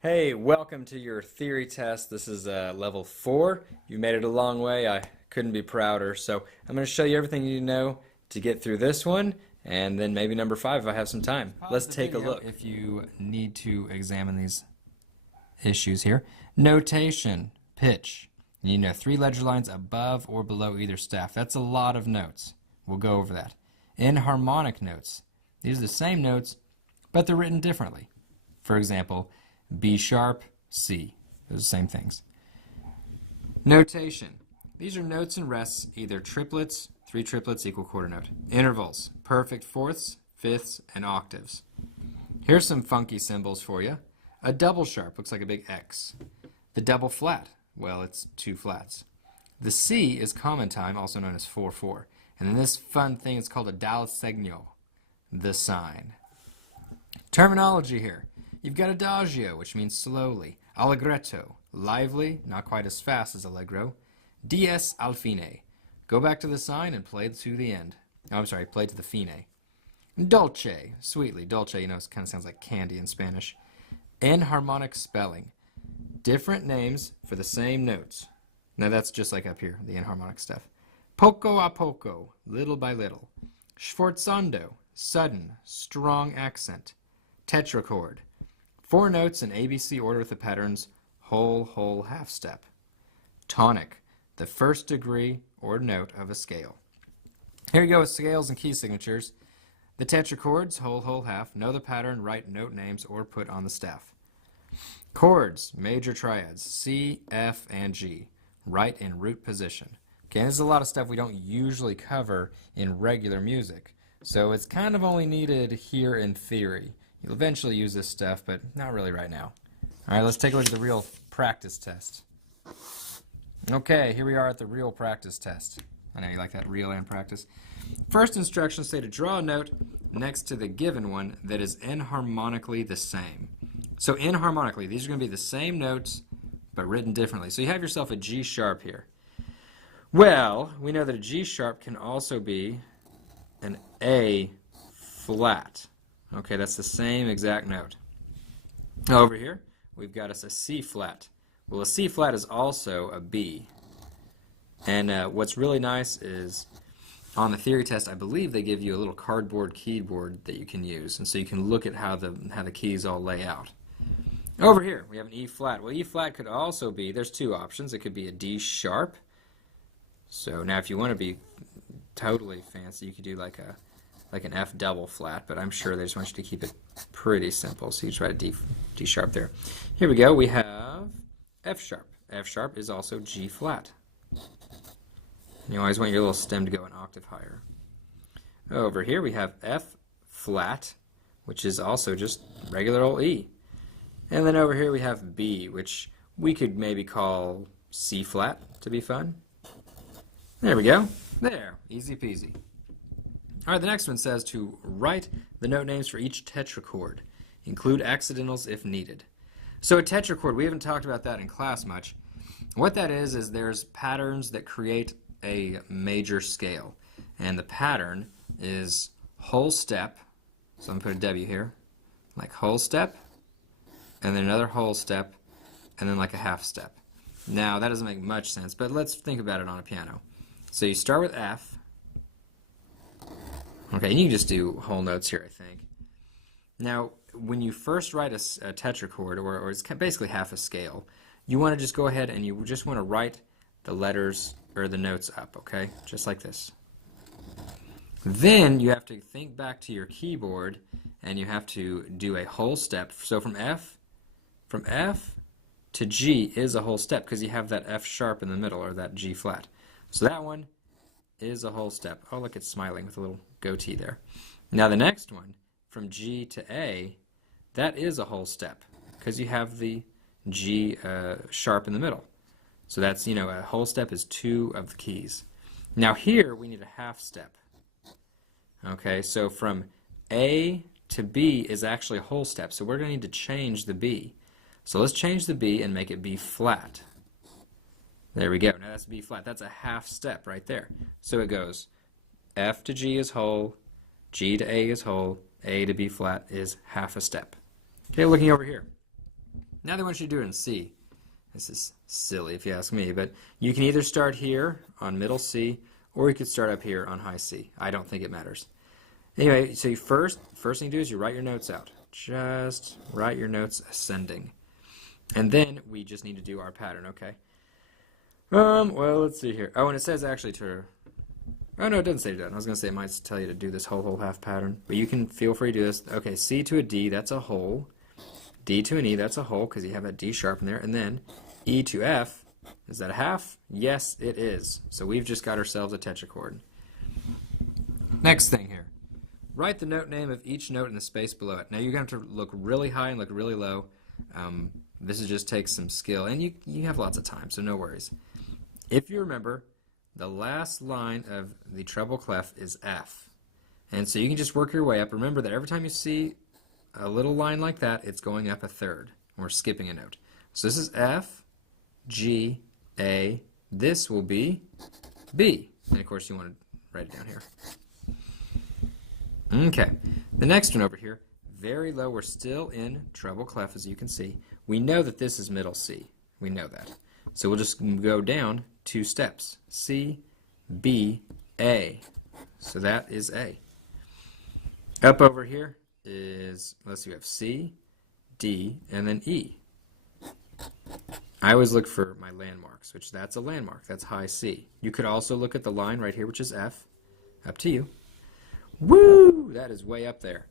Hey, welcome to your theory test. This is level 4. You made it a long way. I couldn't be prouder. So I'm going to show you everything you need to know to get through this one, and then maybe number 5 if I have some time. Let's take a look. If you need to examine these issues here. Notation, pitch. You need to know 3 ledger lines above or below either staff. That's a lot of notes. We'll go over that. Enharmonic notes. These are the same notes, but they're written differently. For example, B sharp, C. Those are the same things. Notation. These are notes and rests, either triplets, 3 triplets equal quarter note. Intervals, perfect fourths, fifths, and octaves. Here's some funky symbols for you. A double sharp looks like a big X. The double flat, well, it's 2 flats. The C is common time, also known as 4/4. And then this fun thing is called a dal segno, the sign. Terminology here. You've got adagio, which means slowly. Allegretto, lively, not quite as fast as allegro. Dies al fine. Go back to the sign and play to the end. Oh, I'm sorry, play to the fine. Dolce, sweetly. Dolce, kind of sounds like candy in Spanish. Enharmonic spelling. Different names for the same notes. Now that's just like up here, the enharmonic stuff. Poco a poco, little by little. Sforzando, sudden, strong accent. Tetrachord. 4 notes in ABC order with the patterns whole, whole, half step. Tonic, the first degree or note of a scale. Here you go with scales and key signatures. The tetrachords, whole, whole, half. Know the pattern, write note names, or put on the staff. Chords, major triads, C, F, and G. Write in root position. Okay, this is a lot of stuff we don't usually cover in regular music, so it's kind of only needed here in theory. You'll eventually use this stuff, but not really right now. Alright, let's take a look at the real practice test. Okay, here we are at the real practice test. I know you like that, real and practice. First instructions say to draw a note next to the given one that is enharmonically the same. So enharmonically, these are going to be the same notes, but written differently. So you have yourself a G sharp here. Well, we know that a G sharp can also be an A flat. Okay, that's the same exact note. Over here, we've got us a C flat. Well, a C flat is also a B. And what's really nice is on the theory test, I believe they give you a little cardboard keyboard that you can use, and so you can look at how the keys all lay out. Over here, we have an E flat. Well, E flat could also be, there's 2 options. It could be a D sharp. So now if you want to be totally fancy, you could do like an F double flat, but I'm sure they just want you to keep it pretty simple, so you just write a D sharp there. Here we go, we have F sharp. F sharp is also G flat. And you always want your little stem to go an octave higher. Over here we have F flat, which is also just regular old E. And then over here we have B, which we could maybe call C flat to be fun. There we go. There, easy peasy. Alright, the next one says to write the note names for each tetrachord. Include accidentals if needed. So a tetrachord, we haven't talked about that in class much. What that is there's patterns that create a major scale. And the pattern is whole step, so I'm going to put a W here, like whole step, and then another whole step, and then like a half step. Now, that doesn't make much sense, but let's think about it on a piano. So you start with F. Okay, and you can just do whole notes here, I think. Now, when you first write a tetrachord, or it's basically half a scale, you want to just go ahead and you just want to write the letters or the notes up, okay? Just like this. Then you have to think back to your keyboard and you have to do a whole step. So from F to G is a whole step because you have that F sharp in the middle, or that G flat. So that one is a whole step. Oh, look, it's smiling with a little goatee there. Now the next one, from G to A, that is a whole step because you have the G sharp in the middle. So that's, a whole step is 2 of the keys. Now here we need a half step. Okay, so from A to B is actually a whole step, so we're going to need to change the B. So let's change the B and make it B flat. There we go. Now that's B flat. That's a half step right there. So it goes F to G is whole, G to A is whole, A to B flat is half a step. Okay, looking over here. Now they want you to do it in C. This is silly if you ask me, but you can either start here on middle C, or you could start up here on high C. I don't think it matters. Anyway, so first thing you do is you write your notes out. Just write your notes ascending. And then we just need to do our pattern, okay? Well, let's see here. Oh, and it says actually to... Oh, no, it doesn't say to do that. I was going to say it might tell you to do this whole half pattern. But you can feel free to do this. Okay, C to a D, that's a whole. D to an E, that's a whole, because you have that D sharp in there. And then E to F, is that a half? Yes, it is. So we've just got ourselves a tetrachord. Next thing here. Write the note name of each note in the space below it. Now you're going to have to look really high and look really low. This just takes some skill, and you have lots of time, so no worries. If you remember, the last line of the treble clef is F. And so you can just work your way up. Remember that every time you see a little line like that, it's going up a third. We're skipping a note. So this is F, G, A. This will be B. And of course you want to write it down here. Okay, the next one over here, very low. We're still in treble clef, as you can see. We know that this is middle C. We know that. So we'll just go down 2 steps. C, B, A. So that is A. Up over here is, let's see, we have C, D, and then E. I always look for my landmarks, which that's a landmark. That's high C. You could also look at the line right here, which is F. Up to you. Woo! That is way up there.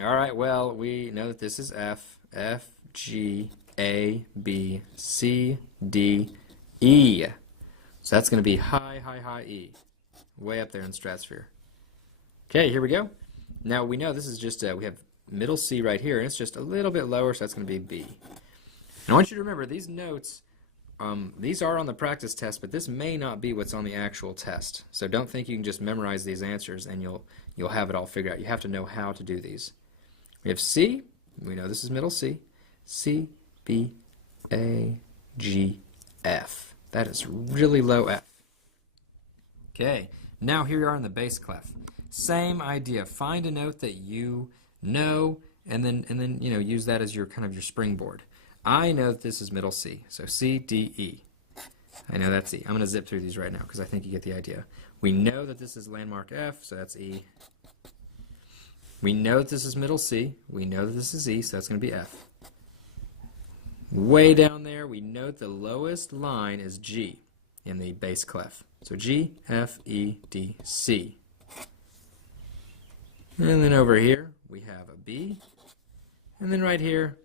All right, well, we know that this is F, F, G, A, B, C, D, E. So that's going to be high, high, high E. Way up there in the stratosphere. Okay, here we go. Now we know this is just, we have middle C right here, and it's just a little bit lower, so that's going to be B. And I want you to remember, these notes, these are on the practice test, but this may not be what's on the actual test. So don't think you can just memorize these answers and you'll have it all figured out. You have to know how to do these. We have C. We know this is middle C. C, B, A, G, F. That is really low F. Okay, now here we are in the bass clef. Same idea. Find a note that you know, and then use that as your kind of your springboard. I know that this is middle C, so C, D, E. I know that's E. I'm going to zip through these right now because I think you get the idea. We know that this is landmark F, so that's E. We know that this is middle C. We know that this is E, so that's going to be F. Way down there, we note the lowest line is G in the bass clef. So G, F, E, D, C. And then over here, we have a B. And then right here,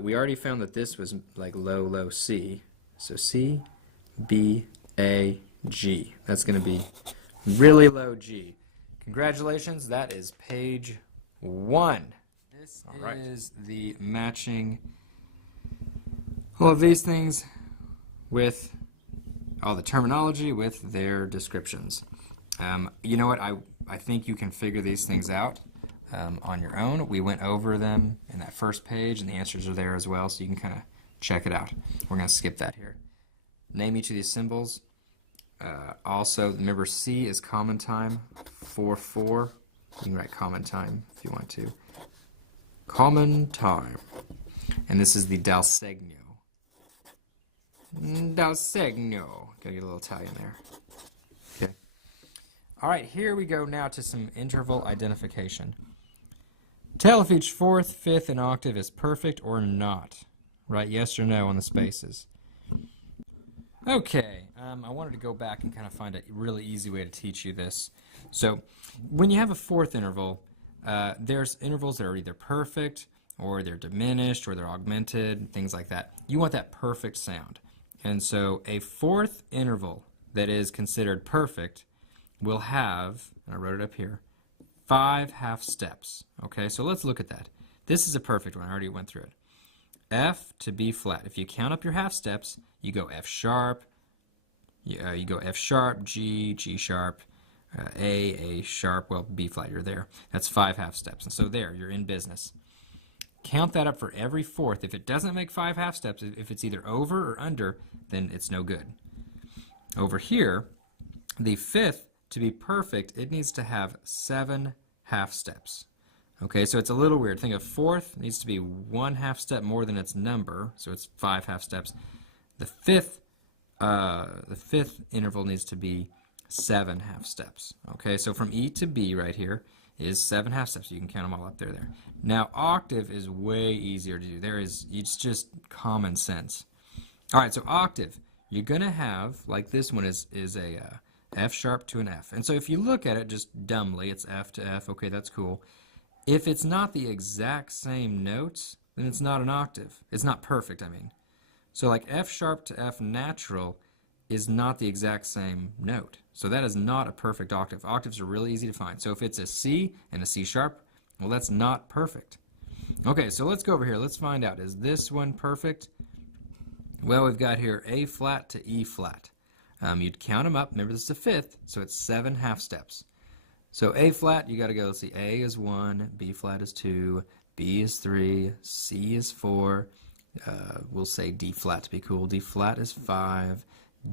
we already found that this was like low, low C. So C, B, A, G. That's going to be really low G. Congratulations, that is page 1. This is the matching all of these things with all the terminology with their descriptions. You know what, I think you can figure these things out on your own. We went over them in that first page, and the answers are there as well, so you can kind of check it out. We're going to skip that here. Name each of these symbols. Also, remember C is common time, 4-4. You can write common time if you want to. Common time. And this is the dal segno. Dal segno. Gotta get a little Italian there. Okay. All right, here we go now to some interval identification. Tell if each fourth, fifth, and octave is perfect or not. Write yes or no on the spaces. Okay, I wanted to go back and kind of find a really easy way to teach you this. So, when you have a fourth interval, there's intervals that are either perfect, or they're diminished, or they're augmented, things like that. You want that perfect sound. And so, a fourth interval that is considered perfect will have, and I wrote it up here, 5 half steps. Okay, so let's look at that. This is a perfect one. I already went through it. F to B flat. If you count up your half steps, you go F sharp, you go F sharp, G, G sharp, A sharp, well, B flat, you're there. That's 5 half steps. And so there, you're in business. Count that up for every fourth. If it doesn't make 5 half steps, if it's either over or under, then it's no good. Over here, the fifth, to be perfect, it needs to have 7 half steps. Okay, so it's a little weird. Think of fourth needs to be 1/2 step more than its number, so it's 5 half steps. The fifth interval needs to be 7 half steps. Okay, so from E to B right here is 7 half steps. You can count them all up there. Now octave is way easier to do. It's just common sense. All right, so octave, you're gonna have, like this one is a F sharp to an F. And so if you look at it just dumbly, it's F to F. Okay, that's cool. If it's not the exact same notes, then it's not an octave. It's not perfect, I mean. So like F sharp to F natural is not the exact same note. So that is not a perfect octave. Octaves are really easy to find. So if it's a C and a C sharp, well, that's not perfect. Okay, so let's go over here. Let's find out. Is this one perfect? Well, we've got here A flat to E flat. You'd count them up. Remember, this is a fifth, so it's 7 half steps. So A flat, you got to go, let's see, A is 1, B flat is 2, B is 3, C is 4. We'll say D flat to be cool. D flat is 5,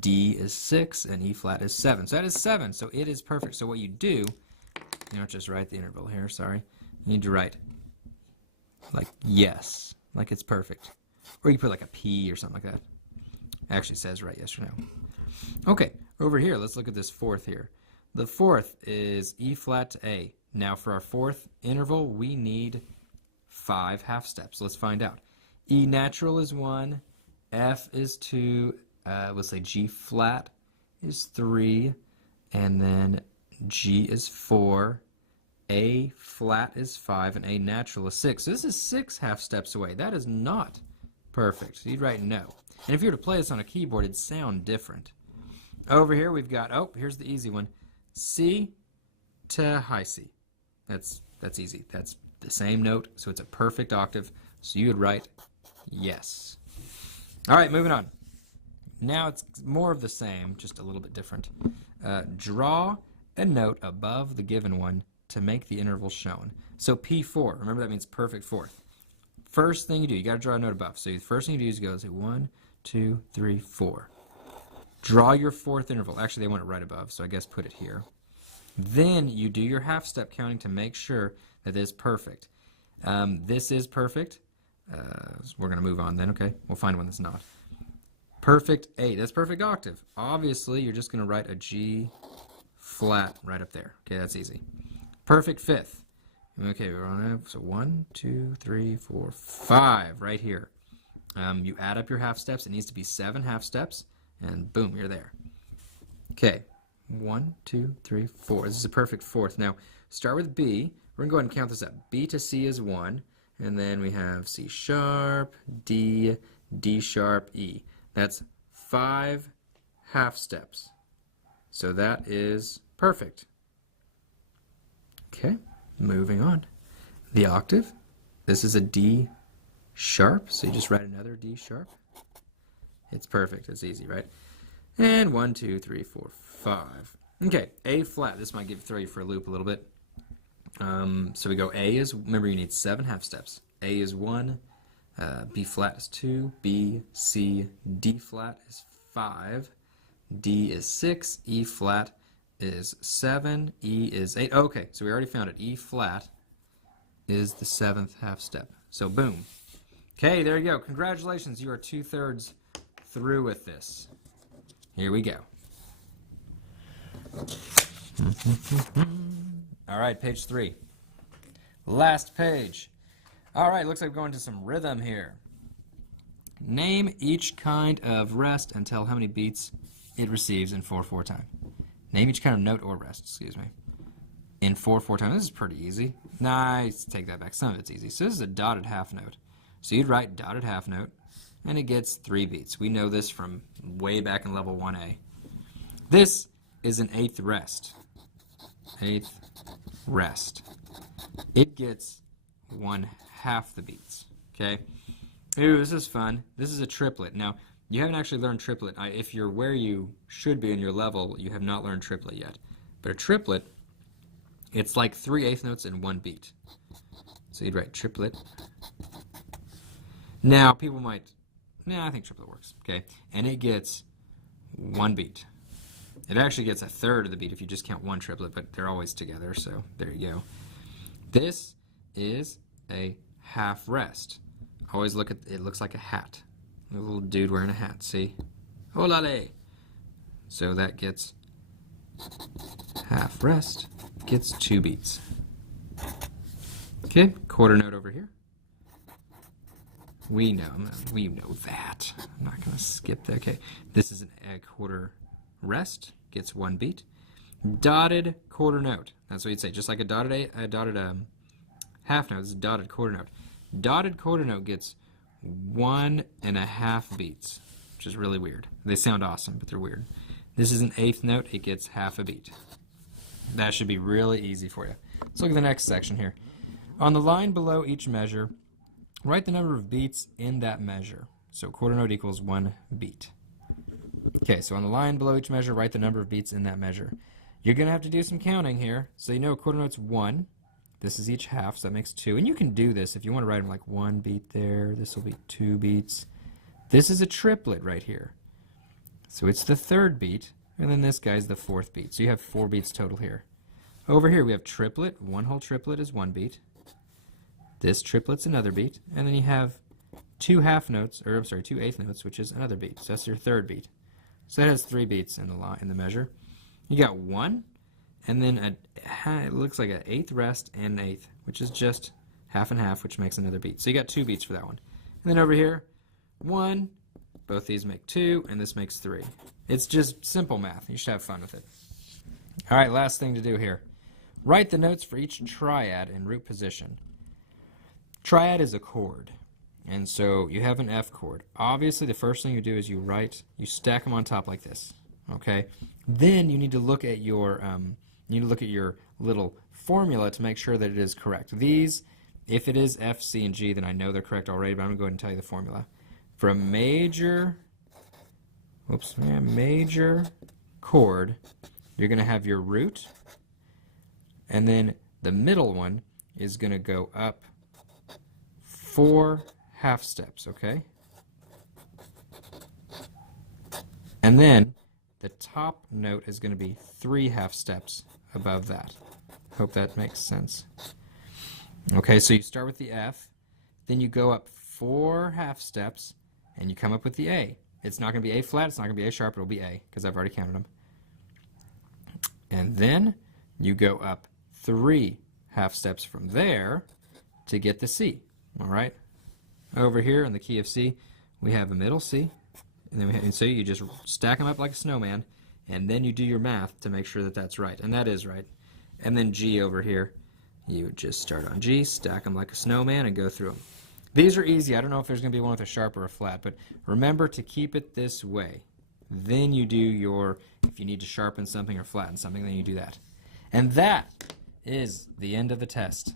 D is 6, and E flat is 7. So that is 7, so it is perfect. So what you do, you don't just write the interval here, sorry. You need to write like yes, like it's perfect. Or you put like a P or something like that. Actually says right yes or no. Okay, over here, let's look at this fourth here. The fourth is E flat to A. Now for our fourth interval, we need 5 half steps. Let's find out. E natural is 1, F is 2, let's say G flat is 3, and then G is 4, A flat is 5, and A natural is 6. So this is 6 half steps away. That is not perfect. So you'd write no. And if you were to play this on a keyboard, it'd sound different. Over here we've got, oh, here's the easy one. C to high C. That's easy. That's the same note, so it's a perfect octave. So you would write yes. All right, moving on. Now it's more of the same, just a little bit different. Draw a note above the given one to make the interval shown. So P4, remember that means perfect fourth. First thing you do, you got to draw a note above. So the first thing you do is go say 1, 2, 3, 4. Draw your fourth interval. Actually, they want it right above, so I guess put it here. Then you do your half step counting to make sure that it is perfect. This is perfect. We're going to move on then, okay? We'll find one that's not. Perfect 8. That's perfect octave. Obviously, you're just going to write a G flat right up there. Okay, that's easy. Perfect fifth. Okay, we're on so 1, 2, 3, 4, 5 right here. You add up your half steps. It needs to be 7 half steps. And boom, you're there. Okay, 1, 2, 3, 4. This is a perfect fourth. Now, start with B. We're going to go ahead and count this up. B to C is 1, and then we have C sharp, D, D sharp, E. That's 5 half steps. So that is perfect. Okay, moving on. The octave. This is a D sharp, so you just write another D sharp. It's perfect. It's easy, right? And 1, 2, 3, 4, 5. Okay, A flat. This might throw you for a loop a little bit. So we go A is, remember you need 7 half steps. A is 1, B flat is 2, B, C, D flat is 5, D is 6, E flat is 7, E is 8. Okay, so we already found it. E flat is the 7th half step. So boom. Okay, there you go. Congratulations, you are 2/3 through with this. Here we go. All right, page 3. Last page. All right, looks like we're going to some rhythm here. Name each kind of rest and tell how many beats it receives in 4/4 time. Name each kind of note or rest, excuse me, in 4/4 time. This is pretty easy. Nice, take that back. Some of it's easy. So this is a dotted half note. So you'd write dotted half note, and it gets 3 beats. We know this from way back in level 1A. This is an 8th rest. 8th rest. It gets 1/2 the beats. Okay? Ooh, this is fun. This is a triplet. Now, you haven't actually learned triplet. If you're where you should be in your level, you have not learned triplet yet. But a triplet, it's like 3 eighth notes in 1 beat. So you'd write triplet. Now, people might, I think triplet works. Okay? And it gets 1 beat. It actually gets 1/3 of the beat if you just count 1 triplet, but they're always together, so there you go. This is a half rest. Always look at it, looks like a hat. A little dude wearing a hat, see? Olale! So that gets half rest, gets 2 beats. Okay, quarter note over here. We know that. I'm not going to skip that. Okay, this is a quarter rest, gets 1 beat. Dotted quarter note. That's what you'd say, just like a dotted half note. This is a dotted quarter note. Dotted quarter note gets 1.5 beats, which is really weird. They sound awesome, but they're weird. This is an 8th note. It gets half a beat. That should be really easy for you. Let's look at the next section here. On the line below each measure, write the number of beats in that measure. So quarter note equals 1 beat. Okay, so on the line below each measure, write the number of beats in that measure. You're going to have to do some counting here. So you know a quarter note's 1. This is each half, so that makes 2. And you can do this if you want to write them like 1 beat there. This will be 2 beats. This is a triplet right here. So it's the 3rd beat, and then this guy's the 4th beat. So you have 4 beats total here. Over here we have triplet. 1 whole triplet is 1 beat. This triplet's another beat, and then you have 2 half notes, or I'm sorry, 2 eighth notes, which is another beat. So that's your 3rd beat. So that has 3 beats in the measure. You got 1, and then it looks like an 8th rest and an 8th, which is just half and half, which makes another beat. So you got 2 beats for that one. And then over here, 1, both these make 2, and this makes 3. It's just simple math. You should have fun with it. All right, last thing to do here. Write the notes for each triad in root position. Triad is a chord, and so you have an F chord. Obviously, the first thing you do is you stack them on top like this. Okay. Then you need to look at your little formula to make sure that it is correct. These, if it is F, C, and G, then I know they're correct already. But I'm gonna go ahead and tell you the formula. For a major chord, you're gonna have your root, and then the middle one is gonna go up 4 half steps, okay? And then the top note is going to be 3 half steps above that. Hope that makes sense. Okay, so you start with the F, then you go up 4 half steps, and you come up with the A. It's not going to be A flat, it's not going to be A sharp, it'll be A, because I've already counted them. And then you go up 3 half steps from there to get the C. All right. Over here in the key of C, we have a middle C, and then and so you just stack them up like a snowman, and then you do your math to make sure that that's right, and that is right. And then G over here, you just start on G, stack them like a snowman, and go through them. These are easy. I don't know if there's going to be one with a sharp or a flat, but remember to keep it this way. Then you do your, if you need to sharpen something or flatten something, then you do that. And that is the end of the test.